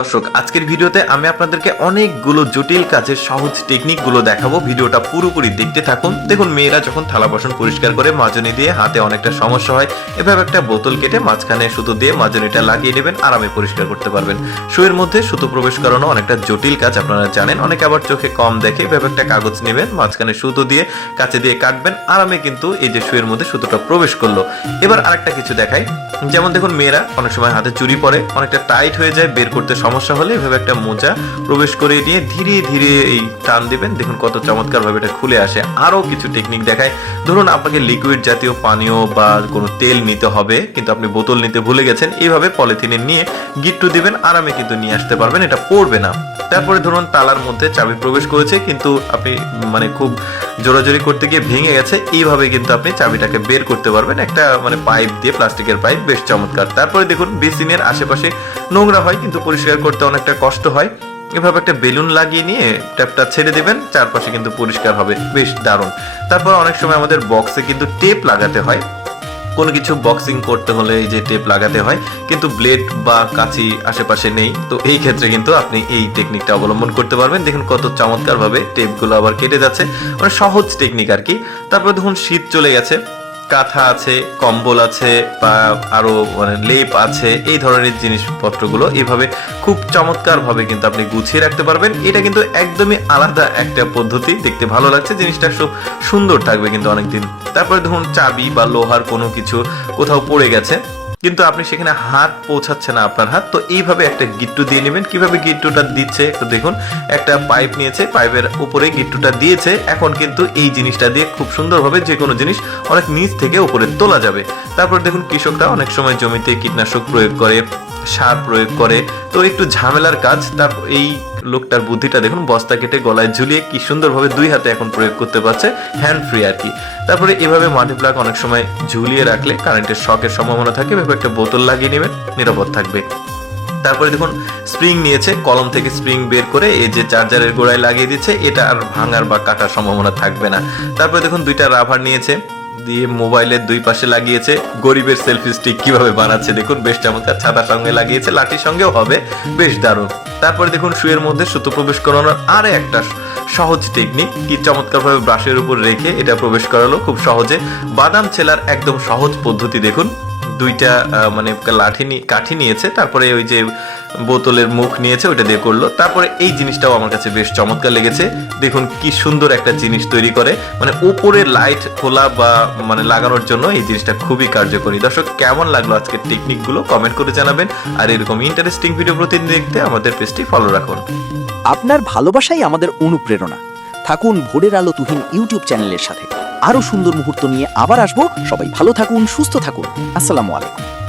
দর্শক আজকের ভিডিওতে আমি আপনাদেরকে অনেকগুলো জটিল কাজের সহজ টেকনিকগুলো দেখাবো। ভিডিওটা পুরোপুরি দেখতে থাকুন। দেখুন, মেয়েরা যখন থালা বাসন পরিষ্কার করে মাজনি দিয়ে হাতে অনেকটা সমস্যা হয়, এভাবে একটা বোতল কেটে মাঝখানে সুতো দিয়ে মাজনিটা লাগিয়ে নেবেন, আরামে পরিষ্কার করতে পারবেন। শুয়ের মধ্যে সুতো প্রবেশ করানো অনেকটা জটিল কাজ, আপনারা জানেন। অনেকে আবার চোখে কম দেখে, এভাবে একটা কাগজ নেবেন, মাঝখানে সুতো দিয়ে কাঁচে দিয়ে কাটবেন, আরামে কিন্তু এই যে শুয়ের মধ্যে সুতোটা প্রবেশ করলো। এবার আরেকটা কিছু দেখাই, যেমন দেখুন মেয়েরা অনেক সময় হাতে চুড়ি পরে, অনেকটা টাইট হয়ে যায়, বের করতে সমস্যা হলে এভাবে একটা মোজা প্রবেশ করে নিয়ে ধীরে ধীরে এই টান দিবেন, দেখুন কত চমৎকার ভাবে এটা খুলে আসে। আরো কিছু টেকনিক দেখায়। ধরুন আপনাকে লিকুইড জাতীয় পানীয় বা কোনো তেল নিতে হবে, কিন্তু আপনি বোতল নিতে ভুলে গেছেন, এইভাবে পলিথিনে নিয়ে গিট্টু দিবেন, আরামে কিন্তু নিয়ে আসতে পারবেন, এটা পড়বে না। তারপরে ধরুন তালার মধ্যে চাবি প্রবেশ করেছে, কিন্তু আপনি খুব জোরাজোরি করতে গিয়ে ভেঙে গেছে, এইভাবে কিন্তু আপনি চাবিটাকে বের করতে পারবেন একটা পাইপ দিয়ে, প্লাস্টিকের পাইপ, বেশ চমৎকার। তারপরে দেখুন বেসিনের আশেপাশে নোংরা হয়, কিন্তু পরিষ্কার করতে অনেকটা কষ্ট হয়, এভাবে একটা বেলুন লাগিয়ে নিয়ে ট্যাপটা ছেড়ে দিবেন, চারপাশে কিন্তু পরিষ্কার হবে, বেশ দারুণ। তারপর অনেক সময় আমাদের বক্সে কিন্তু টেপ লাগাতে হয়, কোনো কিছু বক্সিং করতে হলে এই যে টেপ লাগাতে হয়, কিন্তু ব্লেড বা কাঁচি আশেপাশে নেই, তো এই ক্ষেত্রে কিন্তু আপনি এই টেকনিকটা অবলম্বন করতে পারবেন। দেখুন কত চমৎকার ভাবে টেপগুলো আবার কেটে যাচ্ছে, সহজ টেকনিক আর কি। তারপরে দেখুন শীত চলে গেছে, কাঁথা আছে, কম্বল আছে, বা আরো লেপ আছে, এই ধরনের জিনিসপত্রগুলো এভাবে খুব চমৎকার ভাবে কিন্তু আপনি গুছিয়ে রাখতে পারবেন। এটা কিন্তু একদমই আলাদা একটা পদ্ধতি, দেখতে ভালো লাগছে, জিনিসটা খুব সুন্দর থাকবে কিন্তু অনেকদিন। তারপরে ধরুন চাবি বা লোহার কোনো কিছু কোথাও পড়ে গেছে, কিন্তু আপনি সেখানে হাত পৌঁছাচ্ছে না আপনার হাত, তো এইভাবে একটা গিট্টু দিয়ে নেবেন। কিভাবে গিট্টুটা দিচ্ছে একটু দেখুন, একটা পাইপ নিয়েছে, পাইপের উপরে গিট্টুটা দিয়েছে, এখন কিন্তু এই জিনিসটা দিয়ে খুব সুন্দরভাবে যে কোনো জিনিস অনেক নিচ থেকে উপরে তোলা যাবে। তারপর দেখুন কৃষকরা অনেক সময় জমিতে কীটনাশক প্রয়োগ করে, সার প্রয়োগ করে, তো একটু ঝামেলার কাজ। তারপর এই লোকটার বুদ্ধিটা দেখুন, বস্তা কেটে গলায় ঝুলিয়ে কি সুন্দরভাবে দুই হাতে এখন প্রয়োগ করতে পারছে, হ্যান্ড ফ্রি আর কি। তারপরে এভাবে মাটি প্লাগ অনেক সময় ঝুলিয়ে রাখলে কারেন্টের শকের সম্ভাবনা থাকে, এভাবে একটা বোতল লাগিয়ে নেবেন, নিরাপদ থাকবে। তারপরে দেখুন স্প্রিং নিয়েছে, কলম থেকে স্প্রিং বের করে এই যে চার্জারের গোড়ায় লাগিয়ে দিচ্ছে, এটা আর ভাঙার বা কাটার সম্ভাবনা থাকবে না। তারপরে দেখুন দুইটা রাবার নিয়েছে, দিয়ে মোবাইলের দুই পাশে লাগিয়েছে, গরিবের সেলফি স্টিক কিভাবে বানাচ্ছে দেখুন, বেশ চমৎকার। ছাতার সঙ্গে লাগিয়েছে, লাঠির সঙ্গেও হবে, বেশ দারুণ। তারপরে দেখুন শুয়ের মধ্যে সুতো প্রবেশ করানোর আর একটা সহজ টেকনিক, কি চমৎকার ভাবে ব্রাশের উপর রেখে এটা প্রবেশ করালো খুব সহজে। বাদাম ছেলার একদম সহজ পদ্ধতি দেখুন, দুইটা কাঠি নিয়েছে, তারপরে ওই যে বোতলের মুখ নিয়েছে, ওইটা দিয়ে করলো। তারপরে এই জিনিসটাও আমার কাছে বেশ চমৎকার লেগেছে, দেখুন কি সুন্দর একটা জিনিস তৈরি করে, উপরে লাইট খোলা বা লাগানোর জন্য এই জিনিসটা খুবই কার্যকরী। দর্শক কেমন লাগলো আজকের টেকনিকগুলো কমেন্ট করে জানাবেন, আর এরকম ইন্টারেস্টিং ভিডিও প্রতিদিন দেখতে আমাদের পেজটি ফলো রাখুন। আপনার ভালোবাসাই আমাদের অনুপ্রেরণা। থাকুন ভোরের আলো তুহিন ইউটিউব চ্যানেলের সাথে। আরো সুন্দর মুহূর্ত নিয়ে আবার আসবো। সবাই ভালো থাকুন, সুস্থ থাকুন। আসসালামু আলাইকুম।